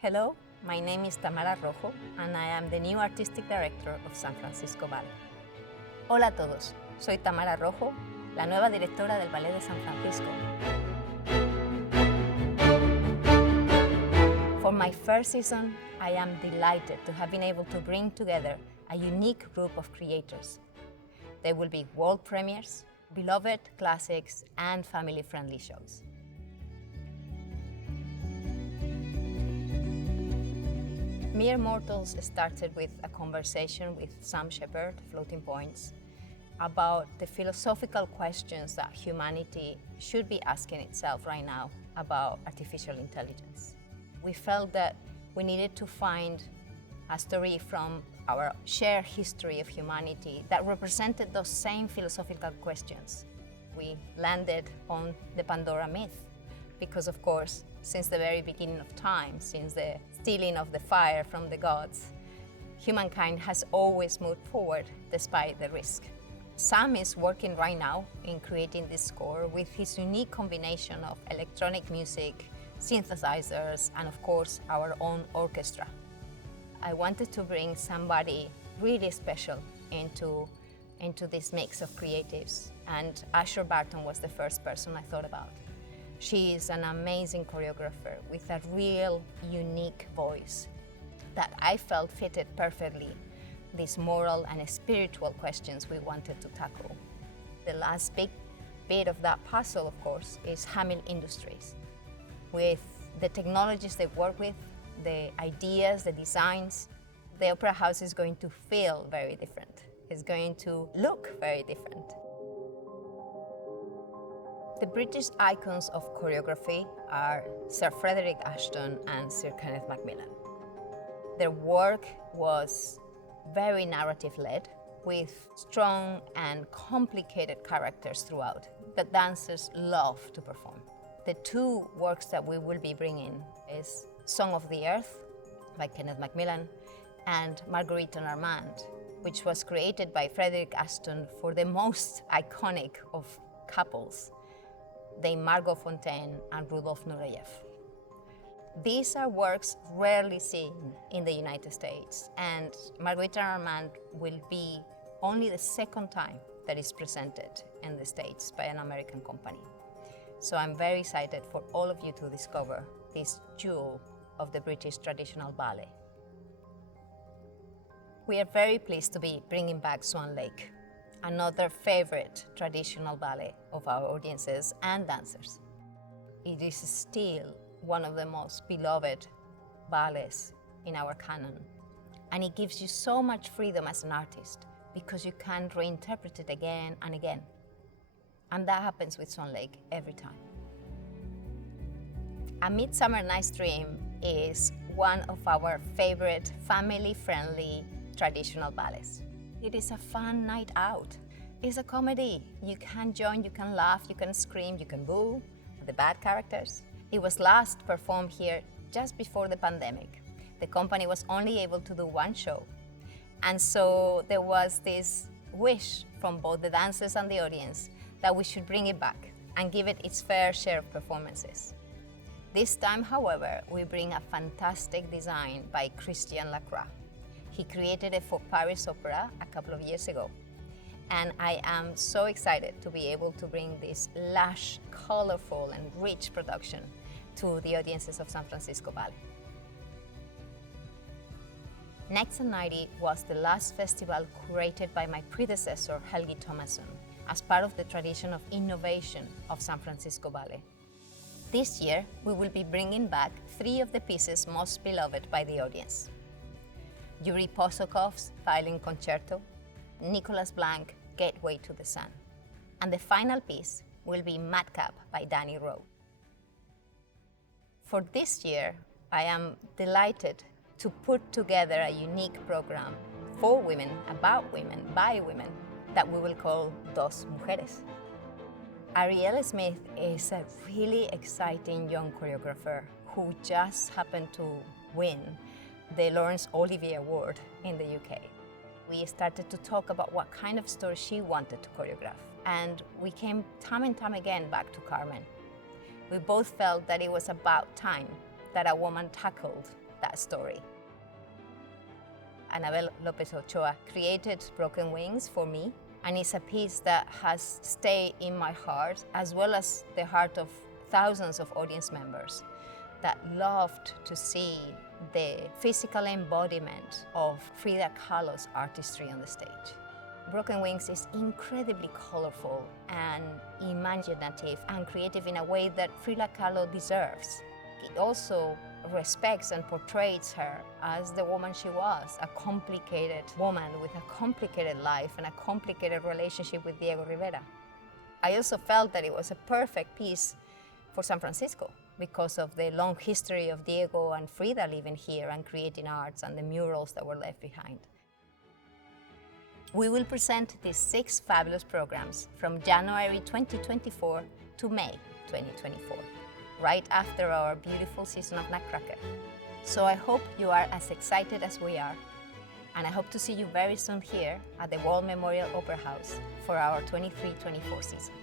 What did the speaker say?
Hello, my name is Tamara Rojo and I am the new Artistic Director of San Francisco Ballet. Hola a todos, soy Tamara Rojo, la nueva directora del Ballet de San Francisco. For my first season, I am delighted to have been able to bring together a unique group of creators. There will be world premieres, beloved classics, and family-friendly shows. Mere Mortals started with a conversation with Sam Shepard, Floating Points, about the philosophical questions that humanity should be asking itself right now about artificial intelligence. We felt that we needed to find a story from our shared history of humanity that represented those same philosophical questions. We landed on the Pandora myth because, of course, since the very beginning of time, since the stealing of the fire from the gods, humankind has always moved forward despite the risk. Sam is working right now in creating this score with his unique combination of electronic music, synthesizers, and of course, our own orchestra. I wanted to bring somebody really special into this mix of creatives, and Asher Barton was the first person I thought about. She is an amazing choreographer with a real unique voice that I felt fitted perfectly these moral and spiritual questions we wanted to tackle. The last big bit of that puzzle, of course, is Hamill Industries. With the technologies they work with, the ideas, the designs, the Opera House is going to feel very different. It's going to look very different. The British icons of choreography are Sir Frederick Ashton and Sir Kenneth Macmillan. Their work was very narrative-led, with strong and complicated characters throughout that dancers love to perform. The two works that we will be bringing is Song of the Earth by Kenneth Macmillan and Marguerite and Armand, which was created by Frederick Ashton for the most iconic of couples, they Margot Fonteyn and Rudolf Nureyev. These are works rarely seen in the United States, and Marguerite and Armand will be only the second time that is presented in the States by an American company. So I'm very excited for all of you to discover this jewel of the British traditional ballet. We are very pleased to be bringing back Swan Lake, another favorite traditional ballet of our audiences and dancers. It is still one of the most beloved ballets in our canon, and it gives you so much freedom as an artist because you can reinterpret it again and again. And that happens with Swan Lake every time. A Midsummer Night's Dream is one of our favorite family-friendly traditional ballets. It is a fun night out. It's a comedy. You can join, you can laugh, you can scream, you can boo the bad characters. It was last performed here just before the pandemic. The company was only able to do one show. And so there was this wish from both the dancers and the audience that we should bring it back and give it its fair share of performances. This time, however, we bring a fantastic design by Christian Lacroix. He created it for Paris Opera a couple of years ago. And I am so excited to be able to bring this lush, colorful, and rich production to the audiences of San Francisco Ballet. Next and 90 was the last festival curated by my predecessor, Helgi Thomasson, as part of the tradition of innovation of San Francisco Ballet. This year, we will be bringing back 3 of the pieces most beloved by the audience. Yuri Posokov's Violin Concerto, Nicholas Blanc, Gateway to the Sun. And the final piece will be Madcap by Danny Rowe. For this year, I am delighted to put together a unique program for women, about women, by women, that we will call Dos Mujeres. Arielle Smith is a really exciting young choreographer who just happened to win the Laurence Olivier Award in the UK. We started to talk about what kind of story she wanted to choreograph, and we came time and time again back to Carmen. We both felt that it was about time that a woman tackled that story. Anabel Lopez Ochoa created Broken Wings for me, and it's a piece that has stayed in my heart, as well as the heart of thousands of audience members that loved to see the physical embodiment of Frida Kahlo's artistry on the stage. Broken Wings is incredibly colorful and imaginative and creative in a way that Frida Kahlo deserves. It also respects and portrays her as the woman she was, a complicated woman with a complicated life and a complicated relationship with Diego Rivera. I also felt that it was a perfect piece for San Francisco because of the long history of Diego and Frida living here and creating arts and the murals that were left behind. We will present these 6 fabulous programs from January 2024 to May 2024, right after our beautiful season of Nutcracker. So I hope you are as excited as we are, and I hope to see you very soon here at the War Memorial Opera House for our 23-24 season.